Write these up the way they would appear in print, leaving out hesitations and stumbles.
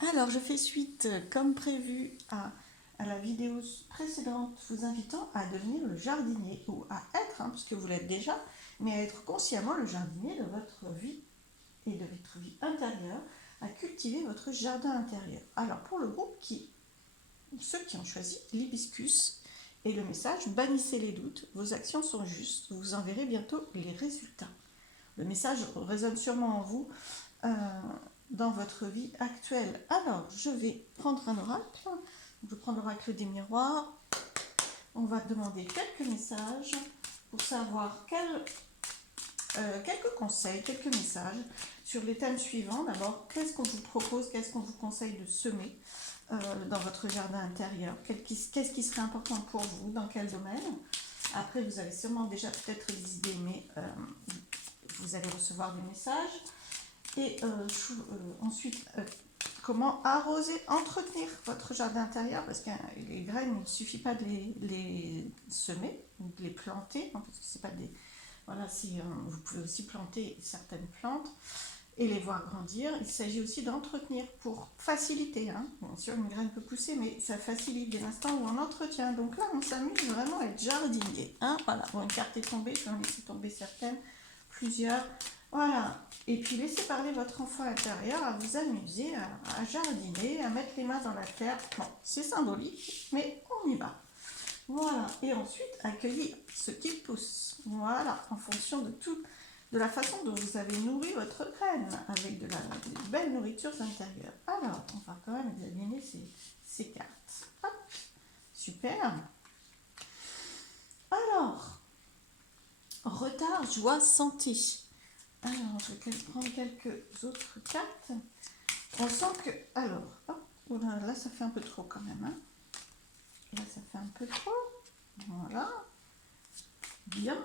Alors, je fais suite, comme prévu, à la vidéo précédente, vous invitant à devenir le jardinier, ou à être, hein, puisque vous l'êtes déjà, mais à être consciemment le jardinier de votre vie et de votre vie intérieure, à cultiver votre jardin intérieur. Alors, pour le groupe ceux qui ont choisi l'hibiscus et le message, bannissez les doutes, vos actions sont justes, vous en verrez bientôt les résultats. Le message résonne sûrement en vous, euh, dans votre vie actuelle. Alors, je vais prendre un oracle. Je vais prendre l'oracle des miroirs. On va demander quelques messages pour savoir quelques conseils, quelques messages sur les thèmes suivants. D'abord, qu'est-ce qu'on vous propose, qu'est-ce qu'on vous conseille de semer dans votre jardin intérieur? Qu'est-ce qui serait important pour vous? Dans quel domaine? Après, vous avez sûrement déjà peut-être des idées, mais vous allez recevoir des messages. Et ensuite, comment arroser, entretenir votre jardin intérieur, parce que les graines, il ne suffit pas de les semer, ou de les planter, hein, parce que c'est pas des... Voilà, vous pouvez aussi planter certaines plantes et les voir grandir. Il s'agit aussi d'entretenir pour faciliter. Hein. Bien sûr, une graine peut pousser, mais ça facilite dès l'instant où on entretient. Donc là, on s'amuse vraiment à être jardinier. Hein. Voilà, bon, une carte est tombée, je vais en laisser tomber certaines, plusieurs. Voilà. Et puis laissez parler votre enfant intérieur à vous amuser, à jardiner, à mettre les mains dans la terre. Bon, c'est symbolique, mais on y va. Voilà. Et ensuite, accueillir ce qui pousse. Voilà, en fonction de la façon dont vous avez nourri votre graine, avec de belles nourritures intérieures. Alors, on va quand même examiner ces cartes. Hop, super. Alors, retard, joie, santé. Alors, je vais prendre quelques autres cartes. On sent que... Alors, hop, là, ça fait un peu trop quand même. Hein. Là, ça fait un peu trop. Voilà. Bien.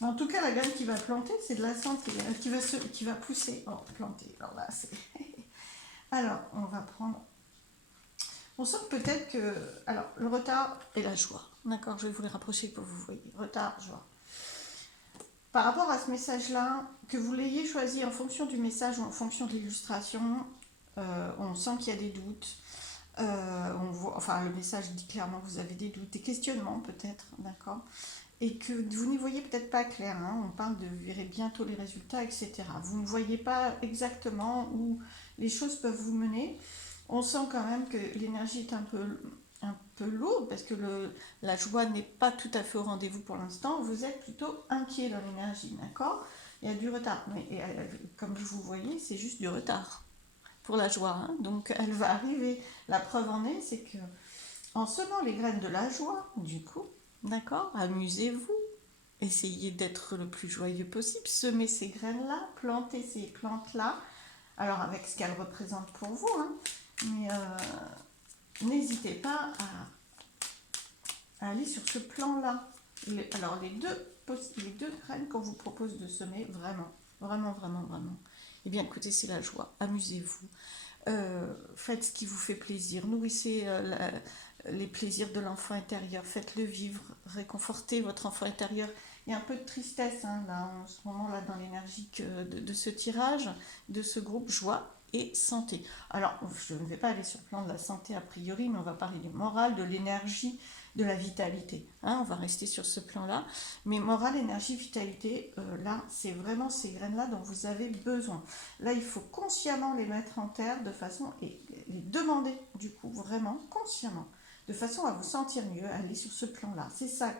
En tout cas, la graine qui va planter, c'est de la santé. Qui va pousser. Oh, planter. Alors là, c'est... Alors, on va prendre... On sent peut-être que... Alors, le retard et la joie. D'accord, je vais vous les rapprocher pour que vous voyez. Retard, joie. Par rapport à ce message-là, que vous l'ayez choisi en fonction du message ou en fonction de l'illustration, on sent qu'il y a des doutes. Enfin, le message dit clairement que vous avez des doutes, des questionnements peut-être, d'accord, et que vous n'y voyez peut-être pas clair. Hein. On parle de vous verrez bientôt les résultats, etc. Vous ne voyez pas exactement où les choses peuvent vous mener. On sent quand même que l'énergie est un peu lourde parce que la joie n'est pas tout à fait au rendez-vous pour l'instant. Vous êtes plutôt inquiet dans l'énergie, d'accord? Il y a du retard, mais comme vous voyez, c'est juste du retard pour la joie. Hein. Donc elle va arriver. La preuve en est, c'est que en semant les graines de la joie, du coup, d'accord, amusez-vous, essayez d'être le plus joyeux possible, semez ces graines-là, plantez ces plantes-là, alors avec ce qu'elles représentent pour vous, hein, mais n'hésitez pas à aller sur ce plan-là. Alors les deux graines qu'on vous propose de semer, vraiment, vraiment, vraiment, vraiment, eh bien écoutez, c'est la joie, amusez-vous, faites ce qui vous fait plaisir, nourrissez les plaisirs de l'enfant intérieur, faites-le vivre, réconfortez votre enfant intérieur. Il y a un peu de tristesse hein, là, en ce moment là dans l'énergie de ce tirage, de ce groupe joie et santé. Alors, je ne vais pas aller sur le plan de la santé a priori, mais on va parler du moral, de l'énergie, de la vitalité. Hein, on va rester sur ce plan-là. Mais moral, énergie, vitalité, là, c'est vraiment ces graines-là dont vous avez besoin. Là, il faut consciemment les mettre en terre de façon, et les demander du coup, vraiment consciemment, de façon à vous sentir mieux, à aller sur ce plan-là. C'est ça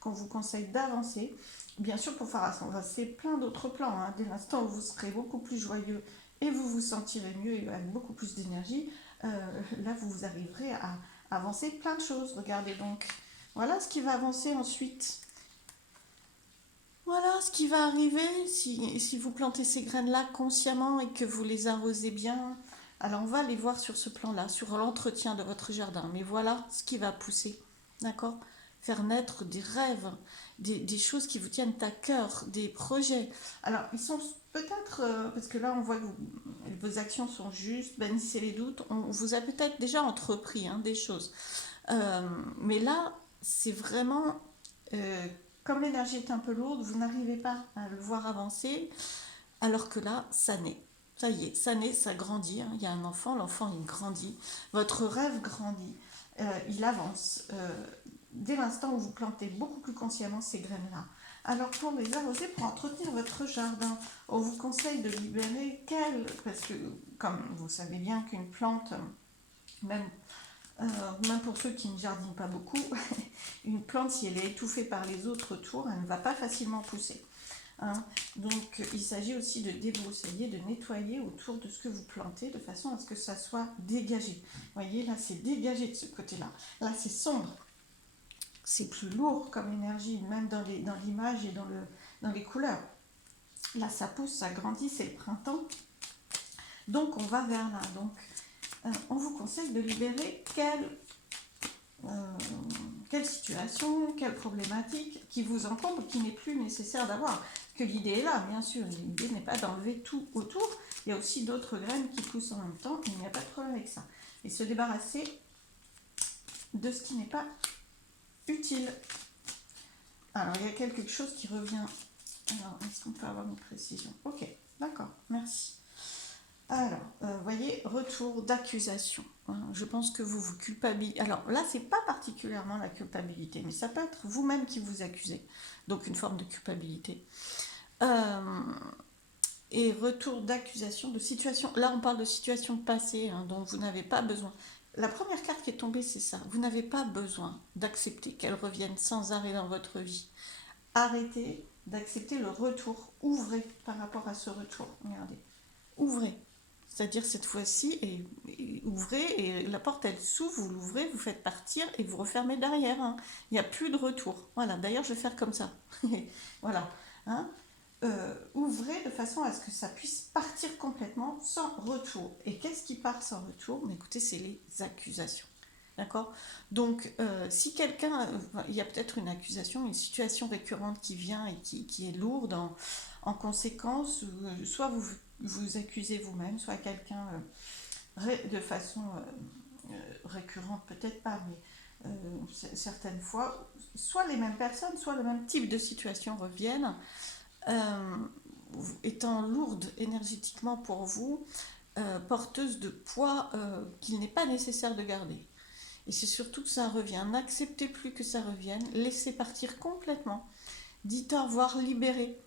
qu'on vous conseille d'avancer. Bien sûr, pour faire avancer plein d'autres plans. Hein. Dès l'instant où vous serez beaucoup plus joyeux et vous vous sentirez mieux et avec beaucoup plus d'énergie, là, vous arriverez à avancer plein de choses. Regardez donc. Voilà ce qui va avancer ensuite. Voilà ce qui va arriver si vous plantez ces graines-là consciemment et que vous les arrosez bien. Alors on va les voir sur ce plan-là, sur l'entretien de votre jardin. Mais voilà ce qui va pousser. D'accord? Faire naître des rêves, des choses qui vous tiennent à cœur, des projets. Alors ils sont peut-être, parce que là on voit que vos actions sont justes, bannissez les doutes, on vous a peut-être déjà entrepris hein, des choses. Mais là, c'est vraiment euh, comme l'énergie est un peu lourde, vous n'arrivez pas à le voir avancer, alors que là, ça naît. Ça y est, ça naît, ça grandit, hein. Il y a un enfant, l'enfant il grandit, votre rêve grandit, il avance. Dès l'instant où vous plantez beaucoup plus consciemment ces graines-là. Alors pour les arroser, pour entretenir votre jardin, on vous conseille de libérer parce que comme vous savez bien qu'une plante, même, même pour ceux qui ne jardinent pas beaucoup, une plante si elle est étouffée par les autres autour, elle ne va pas facilement pousser. Hein. Donc il s'agit aussi de débroussailler, de nettoyer autour de ce que vous plantez de façon à ce que ça soit dégagé. Vous voyez, là c'est dégagé de ce côté-là. Là c'est sombre. C'est plus lourd comme énergie, même dans l'image et dans les couleurs. Là ça pousse, ça grandit, c'est le printemps. Donc on va vers là. Donc on vous conseille de libérer quelle situation, quelle problématique qui vous encombre, qui n'est plus nécessaire d'avoir. Que l'idée est là, bien sûr. L'idée n'est pas d'enlever tout autour. Il y a aussi d'autres graines qui poussent en même temps. Il n'y a pas de problème avec ça. Et se débarrasser de ce qui n'est pas utile. Alors, il y a quelque chose qui revient. Alors, est-ce qu'on peut avoir une précision? Ok, d'accord, merci. Alors, voyez, retour d'accusation. Je pense que vous vous culpabilisez. Alors là, c'est pas particulièrement la culpabilité, mais ça peut être vous-même qui vous accusez. Donc une forme de culpabilité. Et retour d'accusation, de situation. Là, on parle de situation passée, hein, dont vous n'avez pas besoin. La première carte qui est tombée, c'est ça. Vous n'avez pas besoin d'accepter qu'elle revienne sans arrêt dans votre vie. Arrêtez d'accepter le retour. Ouvrez par rapport à ce retour. Regardez. Ouvrez. C'est-à-dire cette fois-ci, et ouvrez, et la porte elle s'ouvre, vous l'ouvrez, vous faites partir et vous refermez derrière. Hein. Il n'y a plus de retour. Voilà, d'ailleurs je vais faire comme ça. Voilà. Hein. Ouvrez de façon à ce que ça puisse partir complètement sans retour. Et qu'est-ce qui part sans retour? Mais écoutez, c'est les accusations. D'accord. Donc, si quelqu'un, il y a peut-être une accusation, une situation récurrente qui vient et qui est lourde en conséquence, soit vous accusez vous-même, soit quelqu'un de façon récurrente, peut-être pas, mais certaines fois, soit les mêmes personnes, soit le même type de situation reviennent, étant lourde énergétiquement pour vous, porteuse de poids qu'il n'est pas nécessaire de garder. Et c'est surtout que ça revient. N'acceptez plus que ça revienne. Laissez partir complètement. Dites au revoir, libérez,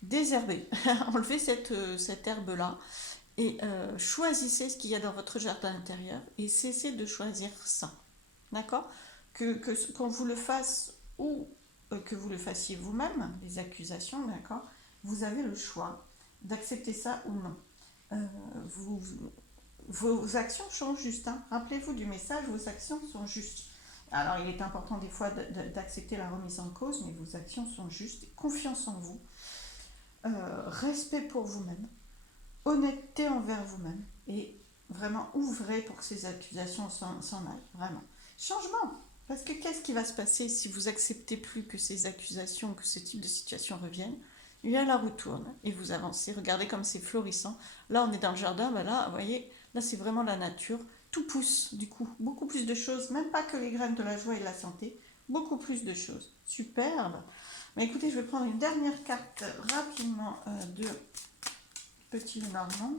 désherbez. Enlevez cette herbe-là et choisissez ce qu'il y a dans votre jardin intérieur et cessez de choisir ça. D'accord? Qu'on vous le fasse ou que vous le fassiez vous-même, les accusations, d'accord? Vous avez le choix d'accepter ça ou non. Vos actions sont justes. Hein. Rappelez-vous du message, vos actions sont justes. Alors, il est important des fois d'accepter la remise en cause, mais vos actions sont justes. Confiance en vous, respect pour vous-même, honnêteté envers vous-même, et vraiment ouvrez pour que ces accusations s'en aillent. Vraiment. Changement. Parce que qu'est-ce qui va se passer si vous acceptez plus que ces accusations, que ce type de situation reviennent? Eh bien, la roue tourne et vous avancez. Regardez comme c'est florissant. Là, on est dans le jardin. Ben là, vous voyez, là, c'est vraiment la nature. Tout pousse, du coup. Beaucoup plus de choses. Même pas que les graines de la joie et de la santé. Beaucoup plus de choses. Superbe. Mais écoutez, je vais prendre une dernière carte rapidement de Petit Lenormand.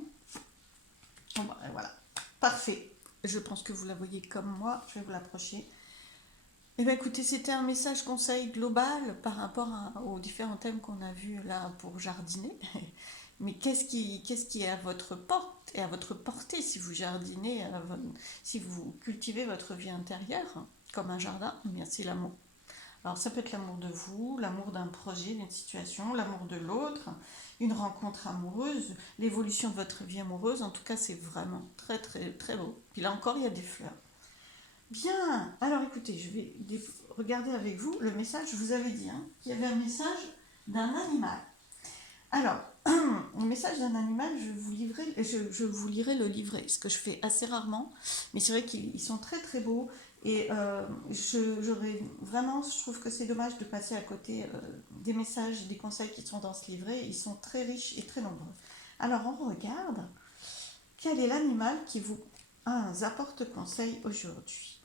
Bon, ben, voilà. Parfait. Je pense que vous la voyez comme moi. Je vais vous l'approcher. Eh bien, écoutez, c'était un message conseil global par rapport aux différents thèmes qu'on a vus là pour jardiner. Mais qu'est-ce qui est à votre porte et à votre portée si vous jardinez, si vous cultivez votre vie intérieure comme un jardin? Eh bien, c'est l'amour. Alors, ça peut être l'amour de vous, l'amour d'un projet, d'une situation, l'amour de l'autre, une rencontre amoureuse, l'évolution de votre vie amoureuse. En tout cas, c'est vraiment très, très, très beau. Puis là encore, il y a des fleurs. Bien, alors écoutez, je vais regarder avec vous le message. Je vous avais dit qu'il y avait un message d'un animal. Alors, le message d'un animal, je vous lirai le livret, ce que je fais assez rarement, mais c'est vrai qu'ils sont très très beaux et je trouve que c'est dommage de passer à côté des messages et des conseils qui sont dans ce livret. Ils sont très riches et très nombreux. Alors, on regarde quel est l'animal qui vous apporte conseil aujourd'hui.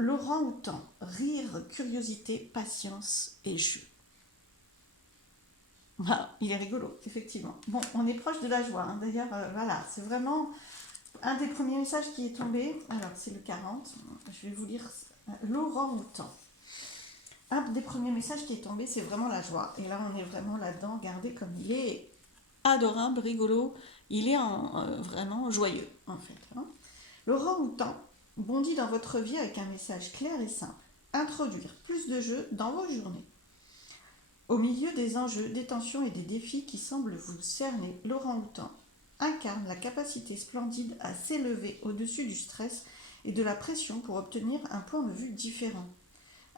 L'orang-outan, rire, curiosité, patience et jeu. Ah, il est rigolo, effectivement. Bon, on est proche de la joie, hein. D'ailleurs, voilà, c'est vraiment un des premiers messages qui est tombé. Alors, c'est le 40. Je vais vous lire l'orang-outan. Un des premiers messages qui est tombé, c'est vraiment la joie. Et là, on est vraiment là-dedans. Regardez comme il est adorable, rigolo. Il est vraiment joyeux, en fait, hein. L'orang-outan bondit dans votre vie avec un message clair et simple. Introduire plus de jeux dans vos journées. Au milieu des enjeux, des tensions et des défis qui semblent vous cerner, l'orang-outan incarne la capacité splendide à s'élever au-dessus du stress et de la pression pour obtenir un point de vue différent.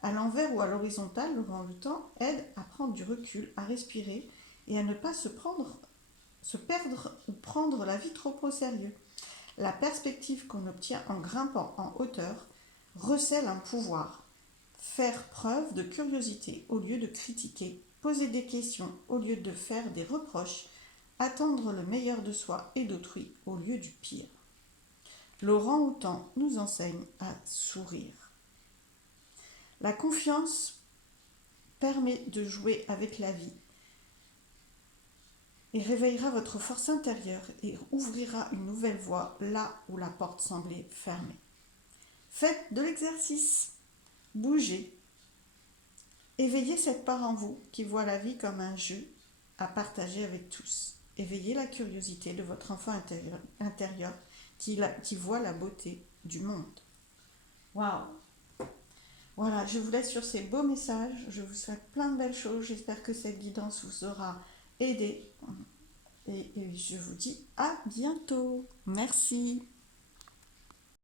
À l'envers ou à l'horizontale, l'orang-outan aide à prendre du recul, à respirer et à ne pas se perdre ou prendre la vie trop au sérieux. La perspective qu'on obtient en grimpant en hauteur recèle un pouvoir. Faire preuve de curiosité au lieu de critiquer, poser des questions au lieu de faire des reproches, attendre le meilleur de soi et d'autrui au lieu du pire. L'orang-outan nous enseigne à sourire. La confiance permet de jouer avec la vie et réveillera votre force intérieure et ouvrira une nouvelle voie là où la porte semblait fermée. Faites de l'exercice, bougez, éveillez cette part en vous qui voit la vie comme un jeu à partager avec tous. Éveillez la curiosité de votre enfant intérieur qui voit la beauté du monde. Waouh! Voilà, je vous laisse sur ces beaux messages. Je vous souhaite plein de belles choses. J'espère que cette guidance vous aura aidé. Et je vous dis à bientôt. Merci.